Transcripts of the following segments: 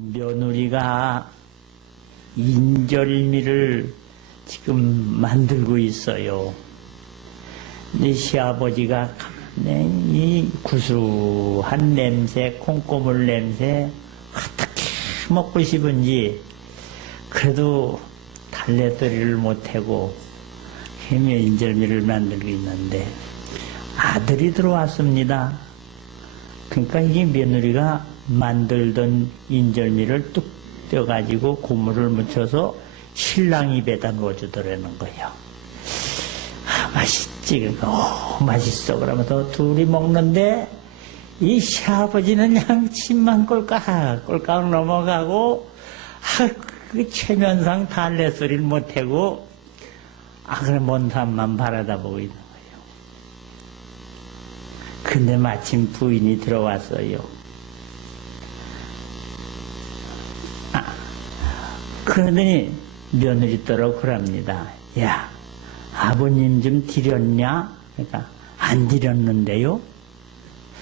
며느리가 인절미를 지금 만들고 있어요. 근데 시아버지가 이 구수한 냄새, 콩고물 냄새 어떻게 먹고 싶은지 그래도 달래거리를 못하고 해며 인절미를 만들고 있는데 아들이 들어왔습니다. 그러니까 이게 며느리가 만들던 인절미를 뚝 떼어가지고 고물을 묻혀서 신랑 입에다 넣어주더라는 거예요. 아, 맛있지. 그러니까, 맛있어. 그러면서 둘이 먹는데, 이 시아버지는 그냥 침만 꼴깍 넘어가고, 그 체면상 달래소리를 못하고, 그래, 먼 산만 바라다보고 있는 거예요. 근데 마침 부인이 들어왔어요. 그러더니 며느리 떨어 그럽니다. 야, 아버님 좀 드렸냐? 그러니까 안 드렸는데요.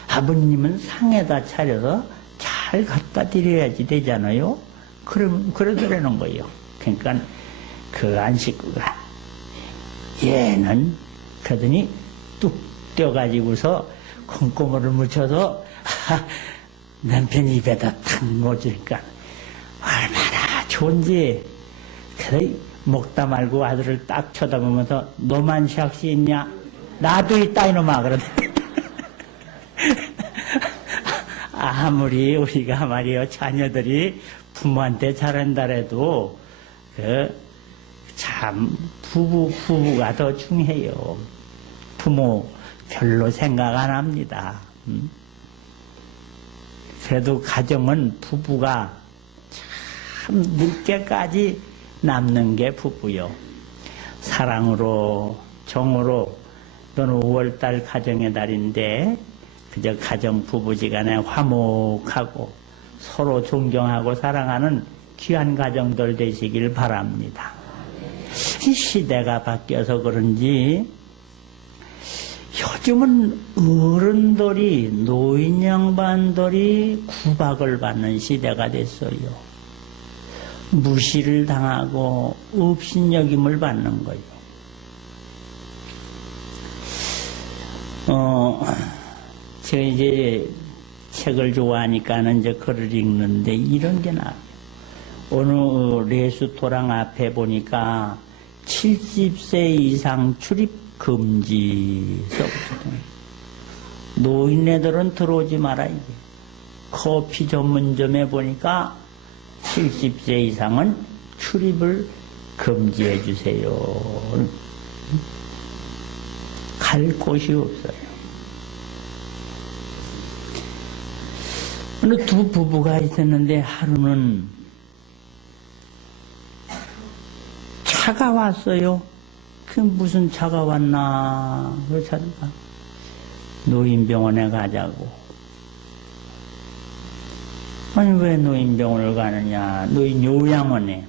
아버님은 상에다 차려서 잘 갖다 드려야지 되잖아요. 그러더라는 거예요. 그러니까 그 안식구가 얘는 그러더니 뚝 떼어가지고서 콩고물을 묻혀서 남편 입에다 탁 넣어주니까 얼마나 좋은지. 그래 먹다 말고 아들을 딱 쳐다보면서 너만 샥시 있냐? 나도 있다 이놈아. 그러더니 아무리 우리가 말이요 자녀들이 부모한테 잘한다래도 참 부부가 더 중요해요. 부모 별로 생각 안 합니다. 그래도 가정은 부부가 참 늦게까지 남는 게 부부요. 사랑으로 정으로 또는 5월달 가정의 달인데 그저 가정 부부지간에 화목하고 서로 존경하고 사랑하는 귀한 가정들 되시길 바랍니다. 이 시대가 바뀌어서 그런지 요즘은 어른들이 노인 양반들이 구박을 받는 시대가 됐어요. 무시를 당하고 업신여김을 받는 거예요. 제가 이제 책을 좋아하니까는 이제 글을 읽는데 이런 게 나와요. 어느 레스토랑 앞에 보니까 70세 이상 출입 금지 써붙였더니 노인네들은 들어오지 마라 이게. 커피 전문점에 보니까 70세 이상은 출입을 금지해 주세요. 갈 곳이 없어요. 어느 두 부부가 있었는데 하루는 차가 왔어요. 그 무슨 차가 왔나? 그 차가 노인병원에 가자고. 아니 왜 노인병원을 가느냐? 노인요양원에.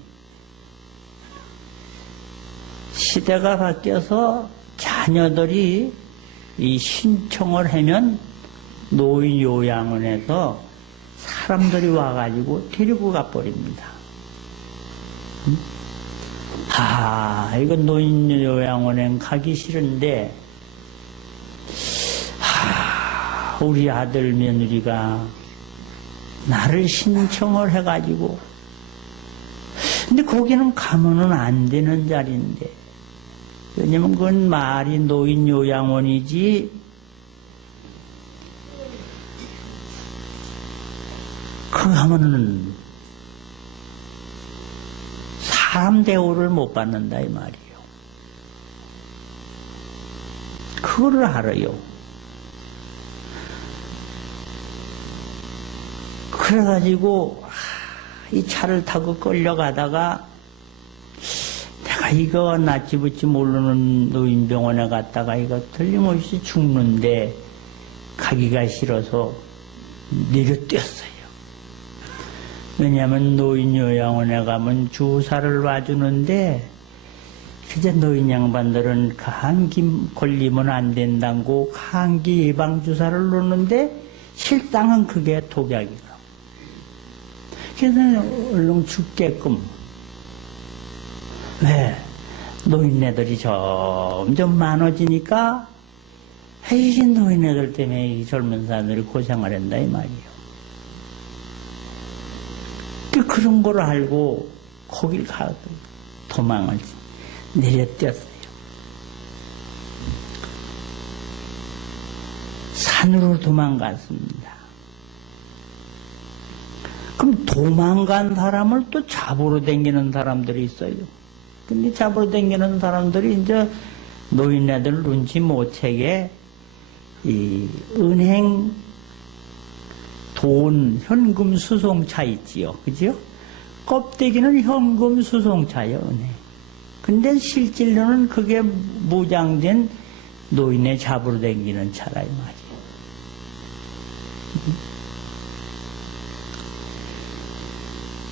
시대가 바뀌어서 자녀들이 이 신청을 하면 노인요양원에서 사람들이 와가지고 데리고 가버립니다. 이건 노인요양원에 가기 싫은데, 우리 아들 며느리가 나를 신청을 해가지고, 근데 거기는 가면은 안 되는 자리인데, 왜냐면 그건 말이 노인요양원이지, 거기 가면은 사람 대우를 못 받는다 이 말이에요. 그거를 알아요. 그래가지고 이 차를 타고 끌려가다가 내가 이거 낫지붙지 모르는 노인병원에 갔다가 이거 틀림없이 죽는데 가기가 싫어서 내려뛰었어요. 왜냐하면 노인요양원에 가면 주사를 놔주는데 그저 노인 양반들은 감기 걸리면 안 된다고 감기 예방 주사를 놓는데 실상은 그게 독약이고 어떻게든 얼른 죽게끔. 왜? 노인네들이 점점 많아지니까 이 노인네들 때문에 이 젊은 사람들이 고생을 한다 이 말이에요. 그런 걸 알고 거길 가고 도망을 내려뛰었어요. 산으로 도망갔습니다. 그럼 도망간 사람을 또 잡으러 다니는 사람들이 있어요. 근데 잡으러 다니는 사람들이 이제 노인네들 눈치 못 채게 이 은행 돈, 현금 수송차 있지요. 그죠? 껍데기는 현금 수송차예요, 은행. 근데 실질로는 그게 무장된 노인네 잡으러 다니는 차라, 이 말이에요.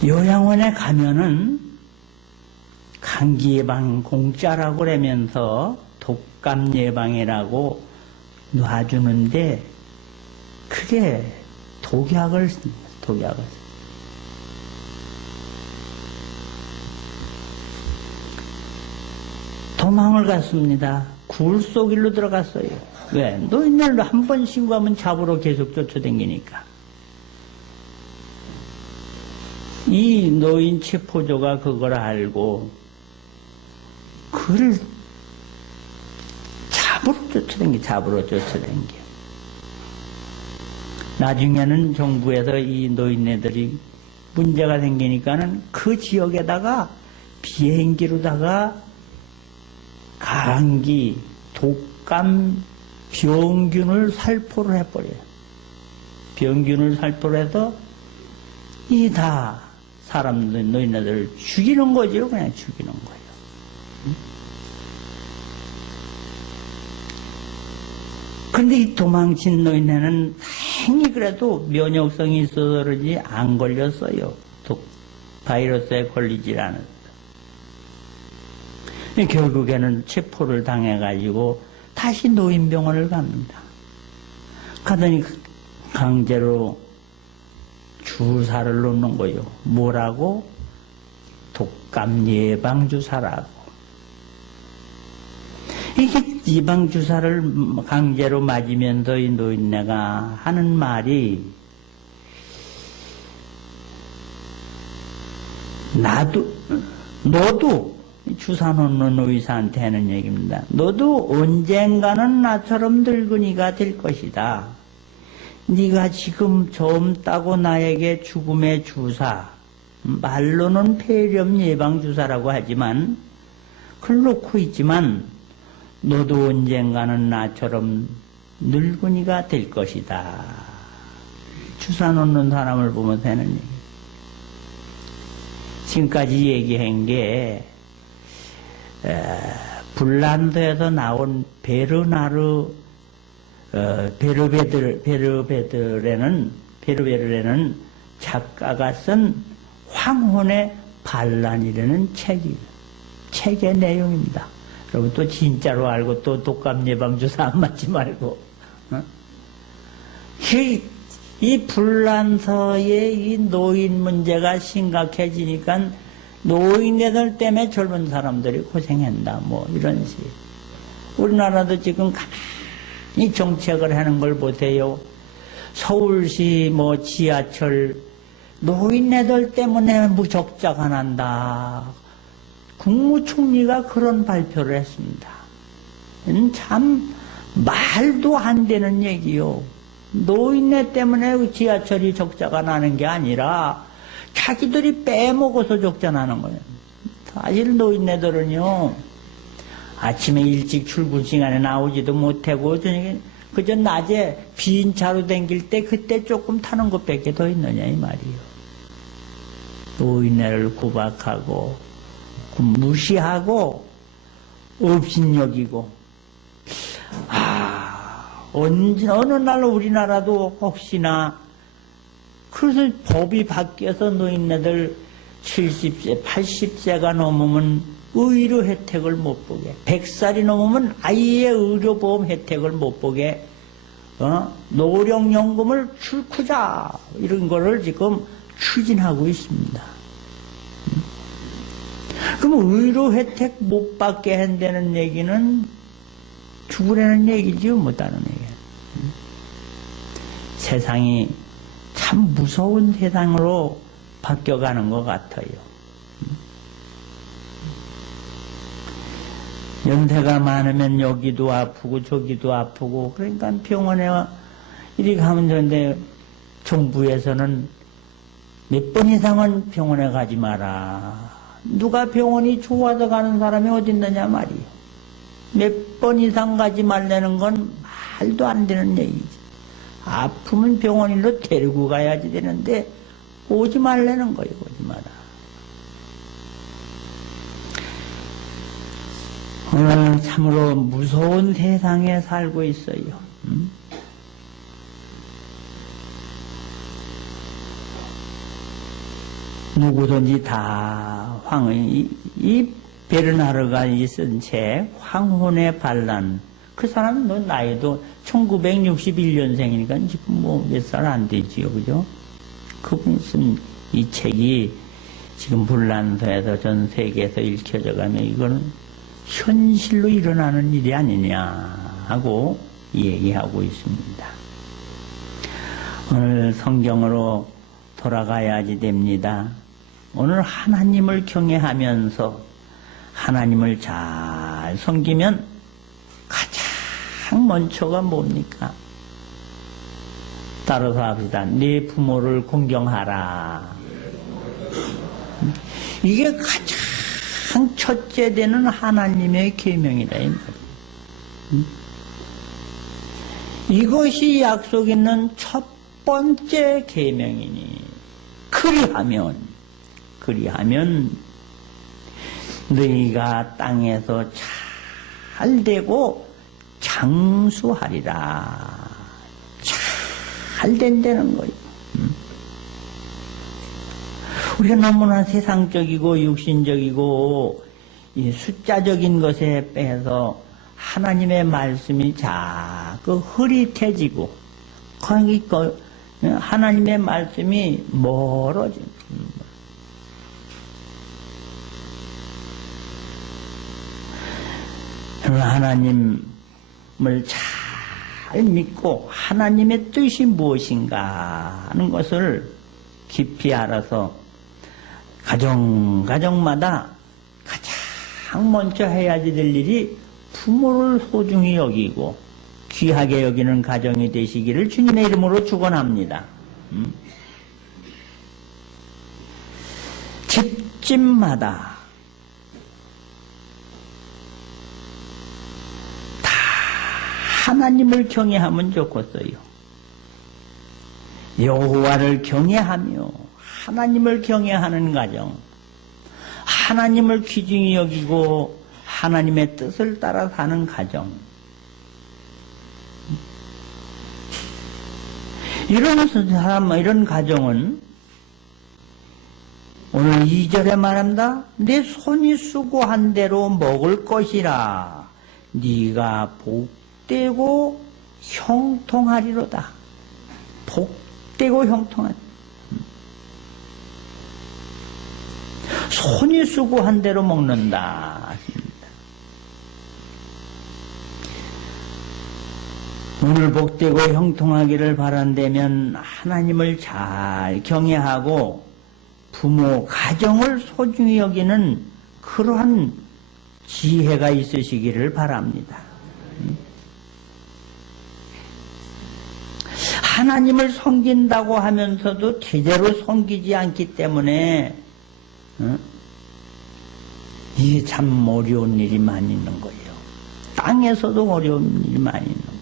요양원에 가면은 감기 예방 공짜라고 그러면서 독감 예방이라고 놔주는데 그게 독약을 씁니다. 독약을. 도망을 갔습니다. 굴속일로 들어갔어요. 왜? 노인네를 한 번 신고하면 잡으러 계속 쫓아다니니까. 이 노인 체포조가 그걸 알고 그를 잡으러 쫓아다녀. 나중에는 정부에서 이 노인네들이 문제가 생기니까는 그 지역에다가 비행기로다가 감기, 독감 병균을 살포를 해버려요. 병균을 살포를 해서 이 다 사람들, 노인네들을 죽이는 거죠. 그냥 죽이는 거예요. 근데 이 도망친 노인네는 다행히 그래도 면역성이 있어서 그런지 안 걸렸어요. 바이러스에 걸리질 않았어요. 결국에는 체포를 당해가지고 다시 노인병원을 갑니다. 가더니 강제로 주사를 놓는 거예요. 뭐라고? 독감 예방주사라고. 이게 예방주사를 강제로 맞으면서 이 노인네가 하는 말이 너도 주사 놓는 의사한테 하는 얘기입니다. 너도 언젠가는 나처럼 늙은이가 될 것이다. 네가 지금 젊다고 나에게 죽음의 주사, 말로는 폐렴 예방주사라고 하지만 그걸 놓고 있지만 너도 언젠가는 나처럼 늙은이가 될 것이다. 주사 놓는 사람을 보면서 하는 얘기. 지금까지 얘기한 게 불란드에서 나온 베르베르에는 작가가 쓴 황혼의 반란이라는 책의 내용입니다. 여러분 또 진짜로 알고 또 독감 예방주사 안 맞지 말고. 이 불란서의 이 노인 문제가 심각해지니까 노인네들 때문에 젊은 사람들이 고생한다. 뭐 이런 식. 우리나라도 지금 가만히 정책을 하는 걸 보세요. 서울시 뭐 지하철 노인네들 때문에 무적자가 난다. 국무총리가 그런 발표를 했습니다. 참 말도 안 되는 얘기요. 노인네 때문에 지하철이 적자가 나는 게 아니라 자기들이 빼먹어서 적자 나는 거예요. 사실 노인네들은요, 아침에 일찍 출근 시간에 나오지도 못하고 저녁에 그저 낮에 빈 차로 댕길 때 그때 조금 타는 것밖에 더 있느냐 이 말이에요. 노인네를 구박하고 무시하고 업신여기고 어느 날 우리나라도 혹시나 그래서 법이 바뀌어서 노인네들 70세, 80세가 넘으면 의료 혜택을 못 보게, 100살이 넘으면 아예 의료보험 혜택을 못 보게, 노령연금을 줄크자 이런 거를 지금 추진하고 있습니다. 그럼 의료 혜택 못 받게 한다는 얘기는 죽으라는 얘기지요, 못하는 얘기. 세상이 참 무서운 세상으로 바뀌어가는 것 같아요. 연세가 많으면 여기도 아프고 저기도 아프고 그러니까 병원에 이리 가면 되는데 정부에서는 몇 번 이상은 병원에 가지 마라. 누가 병원이 좋아서 가는 사람이 어디 있느냐 말이요. 몇 번 이상 가지 말라는 건 말도 안 되는 얘기지. 아프면 병원일로 데리고 가야지 되는데 오지 말라는 거예요. 오지 마라. 오늘 참으로 무서운 세상에 살고 있어요. 누구든지 다 이 베르나르가 쓴 책 황혼의 반란. 그 사람은 너 나이도 1961년생이니까 지금 뭐 몇 살 안 되지요, 그죠? 그분이 쓴 이 책이 지금 불란서에서 전 세계에서 읽혀져 가면 이거는 현실로 일어나는 일이 아니냐 하고 얘기하고 있습니다. 오늘 성경으로 돌아가야지 됩니다. 오늘 하나님을 경외하면서 하나님을 잘 섬기면 가장 먼저가 뭡니까? 따라서 합시다. 네 부모를 공경하라. 이게 가장 첫째 되는 하나님의 계명이다. 이것이 약속 있는 첫 번째 계명이니 그리하면 너희가 땅에서 잘 되고 장수하리라. 잘 된다는 거예요. 우리가 너무나 세상적이고 육신적이고 이 숫자적인 것에 빼서 하나님의 말씀이 자꾸 흐릿해지고 하나님의 말씀이 멀어집니다. 하나님을 잘 믿고 하나님의 뜻이 무엇인가 하는 것을 깊이 알아서 가정마다 가장 먼저 해야지 될 일이 부모를 소중히 여기고 귀하게 여기는 가정이 되시기를 주님의 이름으로 축원합니다. 집집마다 다 하나님을 경외하면 좋겠어요. 여호와를 경외하며 하나님을 경외하는 가정, 하나님을 귀중히 여기고 하나님의 뜻을 따라 사는 가정, 이런 가정은 오늘 2절에 말합니다. 내 손이 수고한 대로 먹을 것이라. 네가 복되고 형통하리로다. 복되고 형통하리로다. 손이 수고한 대로 먹는다. 오늘 복되고 형통하기를 바란다면 하나님을 잘 경외하고 부모, 가정을 소중히 여기는 그러한 지혜가 있으시기를 바랍니다. 하나님을 섬긴다고 하면서도 제대로 섬기지 않기 때문에 이게 참 어려운 일이 많이 있는 거예요. 땅에서도 어려운 일이 많이 있는 거예요.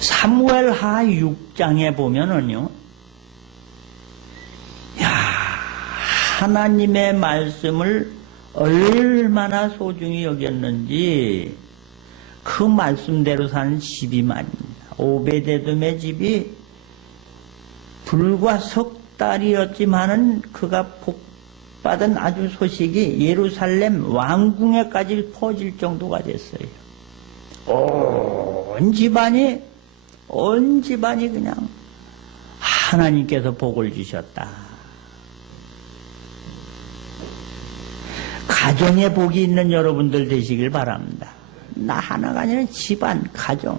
사무엘하 6장에 보면은요, 하나님의 말씀을 얼마나 소중히 여겼는지 그 말씀대로 사는 집이 말입니다. 오베데돔의 집이 불과 석 달이었지만은 그가 복받은 아주 소식이 예루살렘 왕궁에까지 퍼질 정도가 됐어요. 온 집안이 온 집안이 그냥 하나님께서 복을 주셨다. 가정에 복이 있는 여러분들 되시길 바랍니다. 나 하나가 아니라 집안, 가정.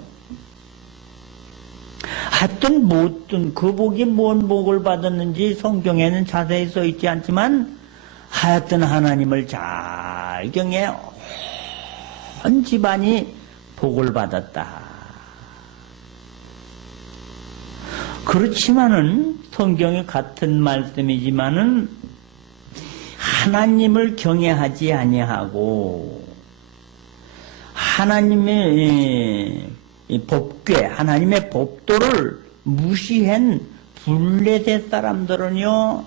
하여튼 뭐든 그 복이 뭔 복을 받았는지 성경에는 자세히 써 있지 않지만 하여튼 하나님을 잘 경외 온 집안이 복을 받았다. 그렇지만은 성경이 같은 말씀이지만은 하나님을 경외하지 아니하고 하나님의 법궤, 하나님의 법도를 무시한 블레셋 사람들은요,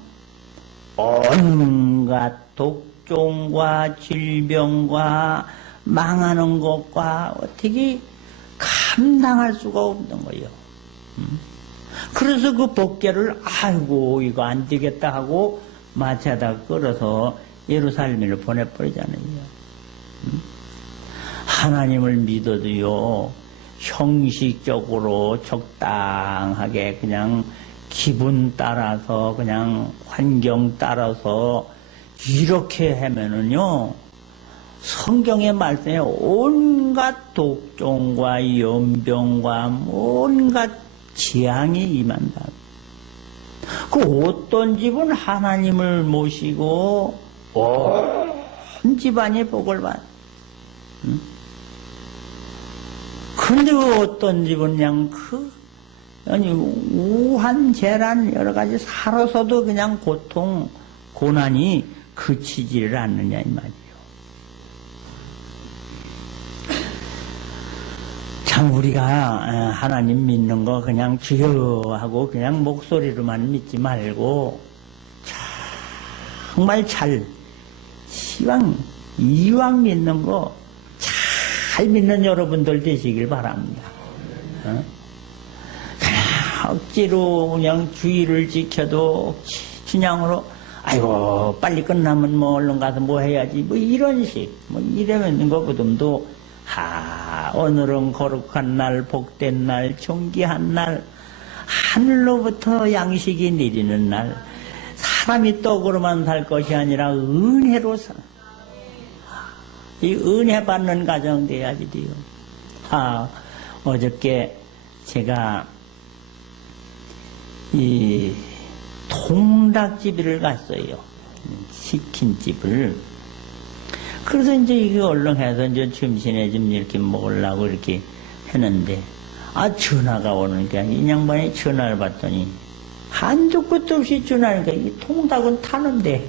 온갖 독종과 질병과 망하는 것과 어떻게 감당할 수가 없는 거예요. 그래서 그 법궤를 아이고 이거 안 되겠다 하고 마차에다 끌어서 예루살렘으로 보내버리잖아요. 하나님을 믿어도요, 형식적으로 적당하게 그냥 기분 따라서 그냥 환경 따라서 이렇게 하면은요, 성경의 말씀에 온갖 독종과 연병과 온갖 재앙이 임한다. 그 어떤 집은 하나님을 모시고 온 집안이 복을 받. 근데 그 어떤 집은 그냥 아니 우한 재난 여러 가지 살아서도 그냥 고통 고난이 그치지를 않느냐 이 말이에요. 참 우리가 하나님 믿는 거 그냥 주여 하고 그냥 목소리로만 믿지 말고 정말 잘 이왕 믿는 거 잘 믿는 여러분들 되시길 바랍니다. 그냥 억지로 그냥 주의를 지켜도 그냥으로 아이고 빨리 끝나면 뭐 얼른 가서 뭐 해야지 뭐 이런 식 뭐 이러는 것보다도 오늘은 거룩한 날, 복된 날, 존귀한 날, 하늘로부터 양식이 내리는 날, 사람이 떡으로만 살 것이 아니라 은혜로 살. 이 은혜 받는 가정 돼야지 돼요. 어저께 제가 이 통닭집을 갔어요. 치킨집을. 그래서 이제 이게 얼른 해서 이제 점심에 좀 이렇게 먹으려고 이렇게 했는데, 전화가 오니까 이 양반이 전화를 받더니, 한두 끝도 없이 전화니까 이 통닭은 타는데,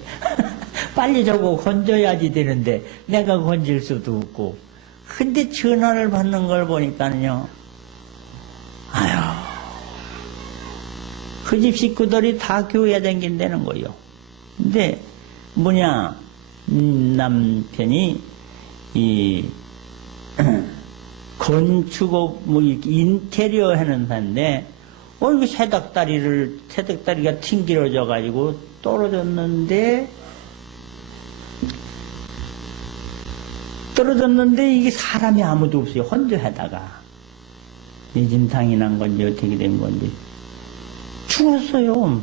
빨리 저거 건져야지 되는데, 내가 건질 수도 없고. 근데 전화를 받는 걸 보니까는요, 그 집 식구들이 다 교회 다닌다는 거요. 근데, 남편이 이 건축업 인테리어 하는 사람인데 이거 새덕다리가 튕기러져 가지고 떨어졌는데 이게 사람이 아무도 없어요. 혼자 하다가 내진탕이 난 건지 어떻게 된 건지 죽었어요.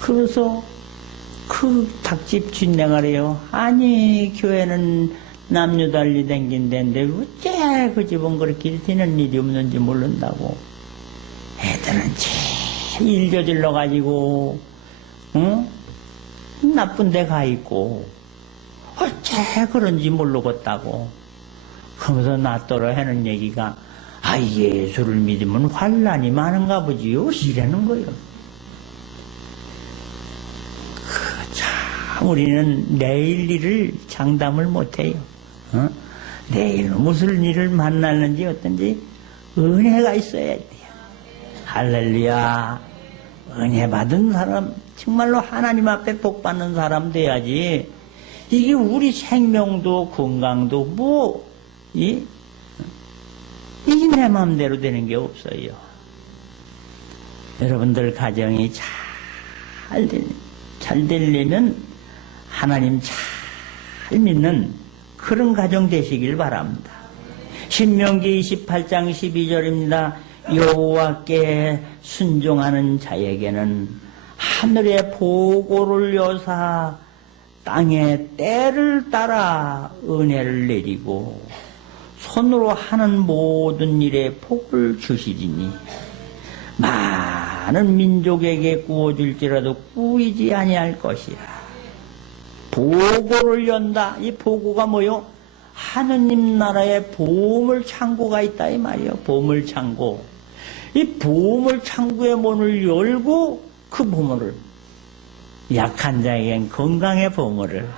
그래서 그 닭집 주인네가래요. 아니 교회는 남녀 달리 댕긴다는데 어째 그 집은 그렇게 되는 일이 없는지 모른다고. 애들은 제일 일 저질러 가지고 나쁜 데 가 있고 어째 그런지 모르겠다고. 그러면서 나더러 하는 얘기가 예수를 믿으면 환난이 많은가 보지요 이라는 거예요. 우리는 내일 일을 장담을 못해요. 내일 무슨 일을 만나는지 어떤지 은혜가 있어야 돼요. 할렐루야. 은혜 받은 사람, 정말로 하나님 앞에 복 받는 사람 돼야지. 이게 우리 생명도 건강도 이게 내 마음대로 되는 게 없어요. 여러분들 가정이 잘 되려면 하나님 잘 믿는 그런 가정 되시길 바랍니다. 신명기 28장 12절입니다. 여호와께 순종하는 자에게는 하늘의 보고를 여사 땅의 때를 따라 은혜를 내리고 손으로 하는 모든 일에 복을 주시리니 많은 민족에게 구워줄지라도 꾸이지 아니할 것이라. 보고를 연다. 이 보고가 뭐요? 하느님 나라에 보물 창고가 있다 이 말이요. 보물 창고. 이 보물 창고의 문을 열고 그 보물을, 약한 자에겐 건강의 보물을,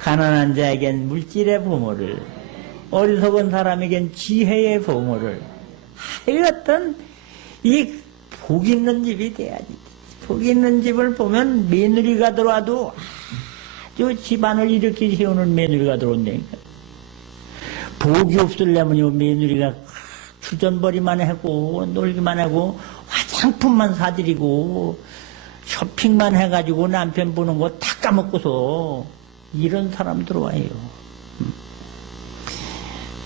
가난한 자에겐 물질의 보물을, 어리석은 사람에겐 지혜의 보물을, 하여튼 이 복 있는 집이 돼야지. 복 있는 집을 보면 며느리가 들어와도 아주 집안을 이렇게 세우는 며느리가 들어온다니까. 복이 없으려면요, 며느리가 주전벌이만 하고 놀기만 하고 화장품만 사드리고 쇼핑만 해가지고 남편 보는 거 다 까먹고서 이런 사람 들어와요.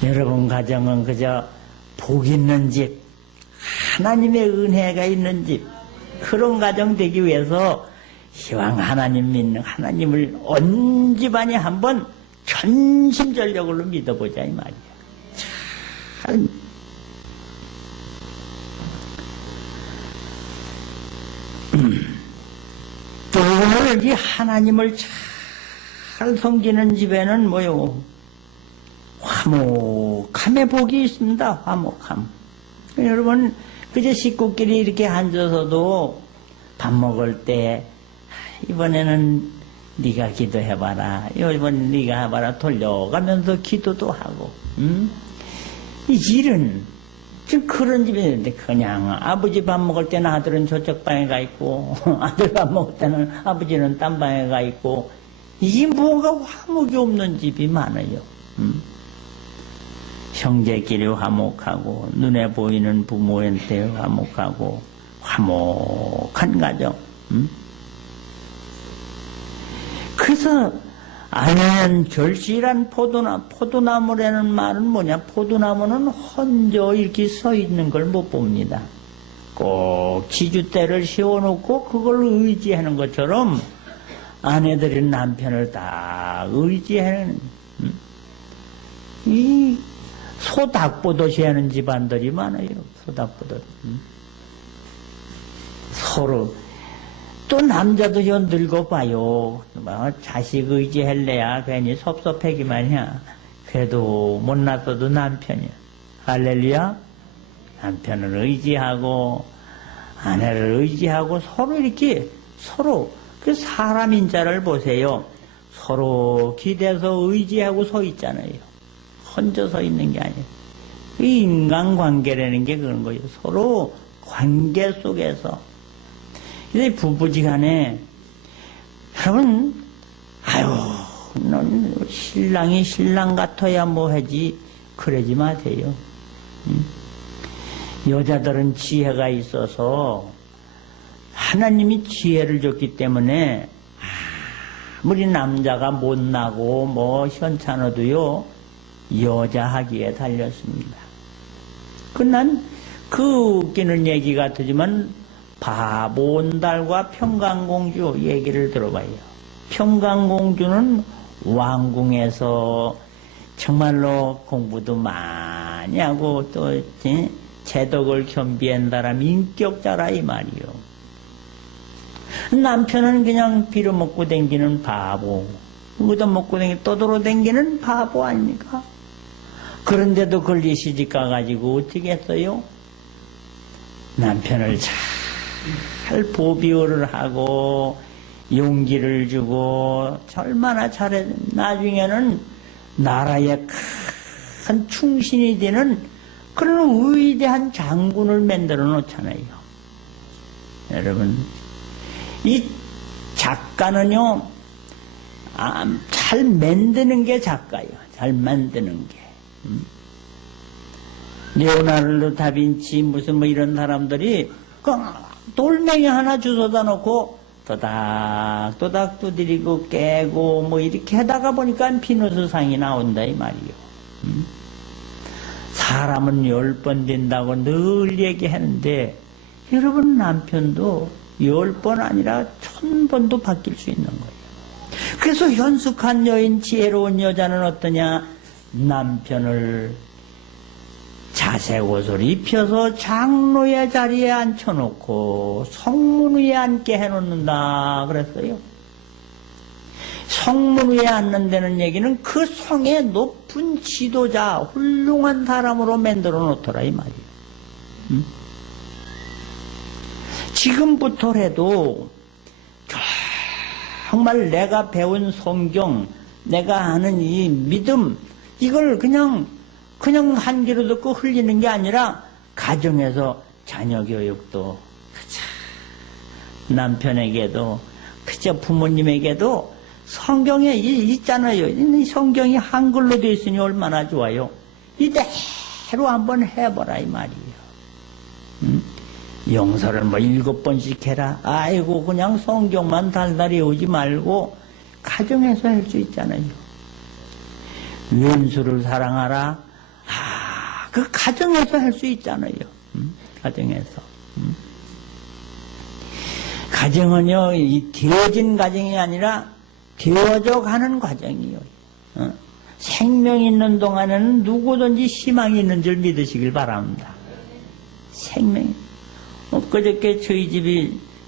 여러분 가정은 그저 복 있는 집, 하나님의 은혜가 있는 집, 그런 가정 되기 위해서 시황 하나님 믿는, 하나님을 온 집안이 한번 전심전력으로 믿어보자 이 말이야. 참 오늘 이 하나님을 잘 섬기는 집에는 뭐요? 화목함의 복이 있습니다. 화목함. 여러분 그저 식구끼리 이렇게 앉아서도 밥 먹을 때 이번에는 네가 기도해봐라, 이번 네가 해봐라 돌려가면서 기도도 하고, 이 일은 좀 그런 집이 있는데 그냥 아버지 밥 먹을 때는 아들은 저쪽 방에 가 있고 아들 밥 먹을 때는 아버지는 딴 방에 가 있고, 이게 뭔가 화목이 없는 집이 많아요. 형제끼리 화목하고 눈에 보이는 부모한테 화목하고 화목한 가정. 그래서 아내는 결실한 포도나무라는 말은 뭐냐? 포도나무는 혼자 이렇게 서 있는 걸 못 봅니다. 꼭 지주대를 세워놓고 그걸 의지하는 것처럼 아내들이 남편을 다 의지하는, 이 소닭보듯이 하는 집안들이 많아요. 소닭보듯. 서로. 또 남자도 좀 늙어봐요. 자식 의지할래야 괜히 섭섭하기만 해. 그래도 못났어도 남편이야. 할렐루야. 남편을 의지하고 아내를 의지하고 서로 이렇게 서로 그 사람인 자를 보세요. 서로 기대서 의지하고 서 있잖아요. 혼자 서 있는 게 아니에요. 이 인간관계라는 게 그런 거예요. 서로 관계 속에서. 근데 부부지간에 여러분, 아유, 넌 신랑이 신랑 같아야 뭐 하지, 그러지 마세요. 여자들은 지혜가 있어서 하나님이 지혜를 줬기 때문에 아무리 남자가 못나고 뭐 현찮아도요 여자 하기에 달렸습니다. 난 그 웃기는 얘기 같으지만 바보온달과 평강공주 얘기를 들어봐요. 평강공주는 왕궁에서 정말로 공부도 많이 하고 또 재덕을 겸비한 사람 인격자라 이 말이요. 남편은 그냥 빌어먹고 댕기는 바보, 얻어먹고 떠돌아 댕기는 바보 아닙니까? 그런데도 그걸 시집 가가지고 어떻게 했어요? 남편을 잘 보비어를 하고 용기를 주고 얼마나 잘해. 나중에는 나라의 큰 충신이 되는 그런 위대한 장군을 만들어 놓잖아요. 여러분, 이 작가는요, 잘 만드는 게 작가예요. 잘 만드는 게. 레오나르도 다빈치 무슨 뭐 이런 사람들이 그 돌멩이 하나 주워다 놓고 도닥도닥 두드리고 깨고 뭐 이렇게 하다가 보니까 비너스상이 나온다 이 말이요. 사람은 10번 된다고 늘 얘기하는데 여러분 남편도 10번 아니라 1000번도 바뀔 수 있는 거예요. 그래서 현숙한 여인, 지혜로운 여자는 어떠냐? 남편을 자색옷을 입혀서 장로의 자리에 앉혀놓고 성문 위에 앉게 해놓는다 그랬어요. 성문 위에 앉는다는 얘기는 그 성의 높은 지도자, 훌륭한 사람으로 만들어 놓더라 이 말이에요. 지금부터라도 정말 내가 배운 성경, 내가 아는 이 믿음, 이걸 그냥 한 귀로 듣고 흘리는 게 아니라 가정에서 자녀 교육도 그저 남편에게도 그저 부모님에게도 성경에 있잖아요. 이 성경이 한글로 되어 있으니 얼마나 좋아요. 이대로 한번 해보라 이 말이에요. 용서를 뭐 7번씩 해라. 아이고 그냥 성경만 달달 외우지 말고 가정에서 할 수 있잖아요. 왼수를 사랑하라. 그 가정에서 할 수 있잖아요. 가정에서. 가정은요, 이 되어진 가정이 아니라 되어져 가는 과정이요. 생명 있는 동안에는 누구든지 희망이 있는 줄 믿으시길 바랍니다. 생명이. 그저께 저희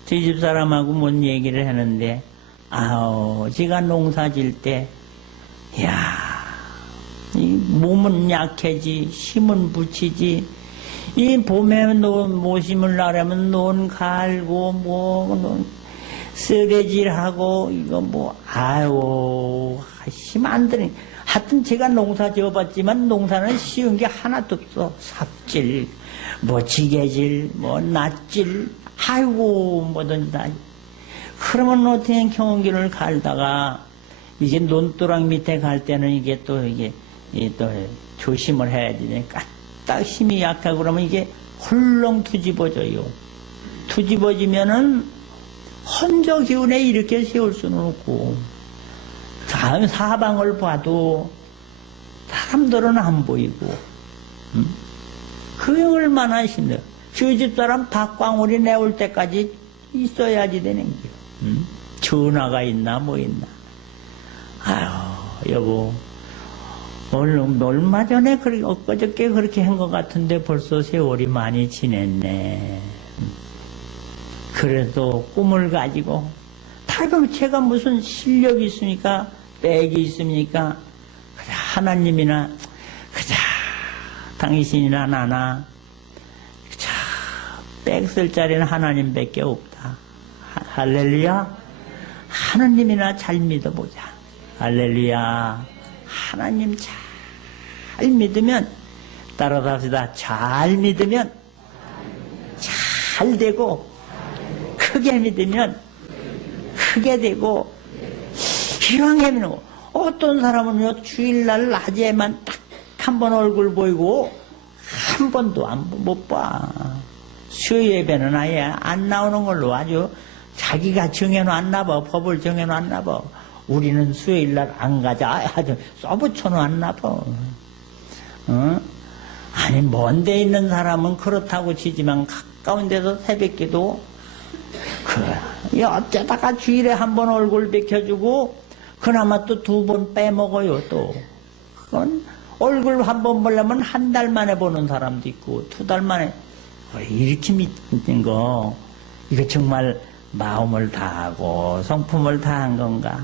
집 사람하고 뭔 얘기를 하는데, 제가 농사 질 때, 이 몸은 약해지, 힘은 붙이지, 이 봄에 못 심으려면 논 갈고, 쓰레질하고, 이거 힘 안 드니. 하여튼 제가 농사 지어봤지만 농사는 쉬운 게 하나도 없어. 삽질, 지게질, 낫질, 뭐든지 다. 그러면 어떻게 경운기를 갈다가, 이게 논두랑 밑에 갈 때는 이게 또 조심을 해야지. 까딱 힘이 약하고 그러면 이게 헐렁 뒤집어져요. 뒤집어지면은 혼저 기운에 이렇게 세울 수는 없고, 다음 사방을 봐도 사람들은 안 보이고, 그게 얼마나 힘들어. 저희 집 사람 닭광울이 내올 때까지 있어야지 되는 거요. 전화가 있나 있나. 여보, 얼마 전에 엊그저께 그렇게 한 것 같은데 벌써 세월이 많이 지냈네. 그래도 꿈을 가지고, 그럼 제가 무슨 실력이 있습니까? 백이 있습니까? 하나님이나, 당신이나 나나, 백 쓸 자리는 하나님밖에 없다. 할렐루야. 하나님이나 잘 믿어보자. 할렐루야. 하나님 잘 믿으면, 따라합시다. 잘 믿으면 잘 되고, 크게 믿으면 크게 되고, 기왕에 믿는 거. 어떤 사람은요, 주일날 낮에만 딱 한 번 얼굴 보이고, 한 번도 못 봐. 수요 예배는 아예 안 나오는 걸로 아주 자기가 정해놨나 봐. 법을 정해놨나 봐. 우리는 수요일날 안 가자. 아주 써붙여놨나 봐. 아니, 먼 데 있는 사람은 그렇다고 치지만 가까운 데서 새벽기도, 어쩌다가 주일에 한 번 얼굴 비켜주고, 그나마 또 2번 빼먹어요, 또. 그건 얼굴 한 번 보려면 한 달 만에 보는 사람도 있고, 2달 만에. 이렇게 믿는 거, 이거 정말 마음을 다하고 성품을 다한 건가?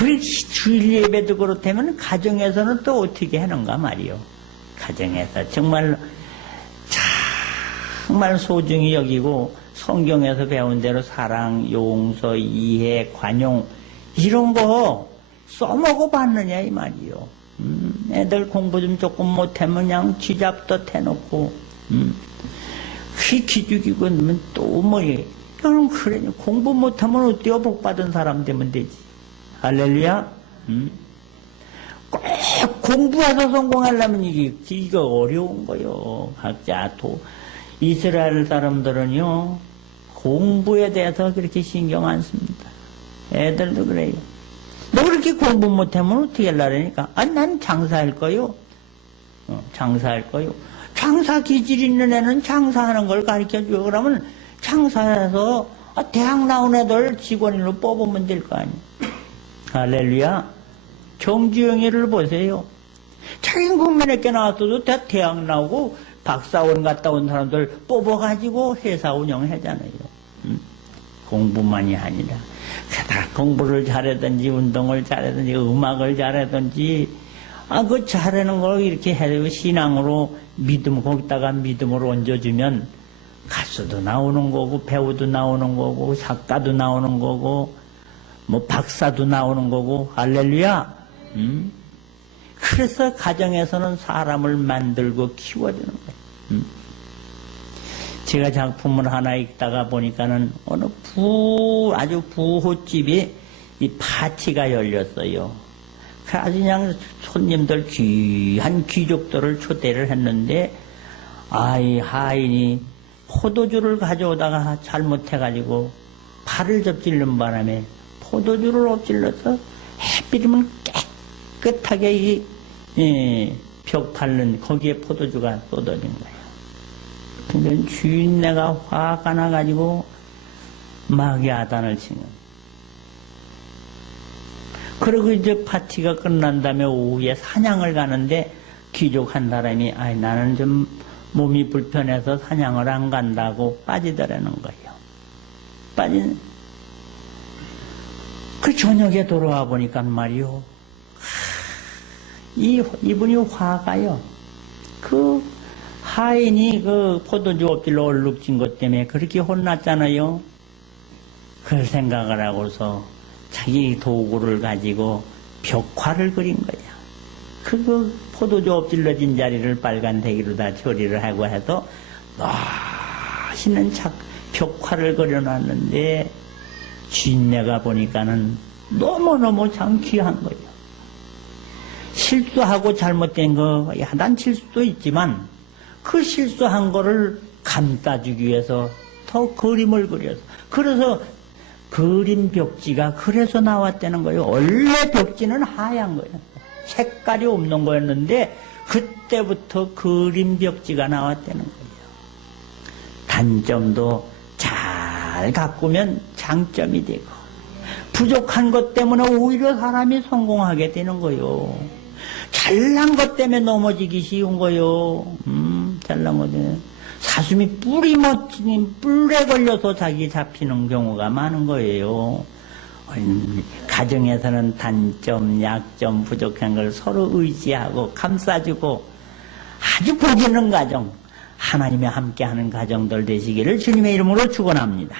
우리 주일 예배도 그렇다면 가정에서는 또 어떻게 하는가 말이요. 가정에서 정말 소중히 여기고 성경에서 배운 대로 사랑, 용서, 이해, 관용 이런 거 써먹어 봤느냐 이 말이요. 애들 공부 좀 조금 못하면 그냥 쥐잡듯 해놓고 그 기죽이고 그러면 또 그럼 그래 공부 못하면 어때요? 복받은 사람 되면 되지. 할렐루야. 꼭 공부해서 성공하려면 이거 어려운 거요. 각자 이스라엘 사람들은요 공부에 대해서 그렇게 신경 안 씁니다. 애들도 그래요. 너 그렇게 공부 못하면 어떻게 하려니까? 난 장사할 거요. 장사할 거요. 장사 기질 있는 애는 장사하는 걸 가르쳐 줘. 그러면 장사해서 대학 나온 애들 직원으로 뽑으면 될 거 아니에요. 할렐루야. 정주영이를 보세요. 자기 국민학교 나왔어도 대학 나오고 박사원 갔다 온 사람들 뽑아가지고 회사 운영하잖아요. 공부만이 아니라. 게다가 공부를 잘하든지 운동을 잘하든지 음악을 잘하든지 그 잘하는 걸 이렇게 해도 신앙으로 믿음 거기다가 믿음으로 얹어주면 가수도 나오는 거고 배우도 나오는 거고 작가도 나오는 거고 뭐 박사도 나오는 거고 할렐루야. 그래서 가정에서는 사람을 만들고 키워주는 거예요. 제가 작품을 하나 읽다가 보니까는 어느 아주 부호집이 이 파티가 열렸어요. 아주 그냥 손님들 귀한 귀족들을 초대를 했는데 하인이 포도주를 가져오다가 잘못해가지고 발을 접질른 바람에 포도주를 엎질러서 해피리면 깨끗하게 벽 밟는 거기에 포도주가 쏟아진 거예요. 근데 주인네가 화가 나가지고 막 야단을 치는. 그리고 이제 파티가 끝난 다음에 오후에 사냥을 가는데 귀족 한 사람이 나는 좀 몸이 불편해서 사냥을 안 간다고 빠지더라는 거예요. 그 저녁에 돌아와 보니까 말이요. 이분이 화가요. 그 하인이 그 포도주 엎질러 얼룩진 것 때문에 그렇게 혼났잖아요. 그걸 생각을 하고서 자기 도구를 가지고 벽화를 그린 거야. 그 포도주 엎질러진 자리를 빨간 대기로다 처리를 하고 해서 멋있는 벽화를 그려놨는데 주인네가 보니까는 너무너무 참 귀한 거예요. 실수하고 잘못된 거 야단칠 수도 있지만 그 실수한 거를 감싸주기 위해서 더 그림을 그려서 그래서 그림 벽지가 그래서 나왔다는 거예요. 원래 벽지는 하얀 거예요. 색깔이 없는 거였는데 그때부터 그림 벽지가 나왔다는 거예요. 단점도 잘 가꾸면 장점이 되고 부족한 것 때문에 오히려 사람이 성공하게 되는 거예요. 잘난 것 때문에 넘어지기 쉬운 거요. 잘난 것 때문에. 사슴이 뿔이 멋진 뿔에 걸려서 자기 잡히는 경우가 많은 거예요. 가정에서는 단점, 약점, 부족한 걸 서로 의지하고 감싸주고 아주 복 있는 가정, 하나님이 함께하는 가정들 되시기를 주님의 이름으로 축원합니다.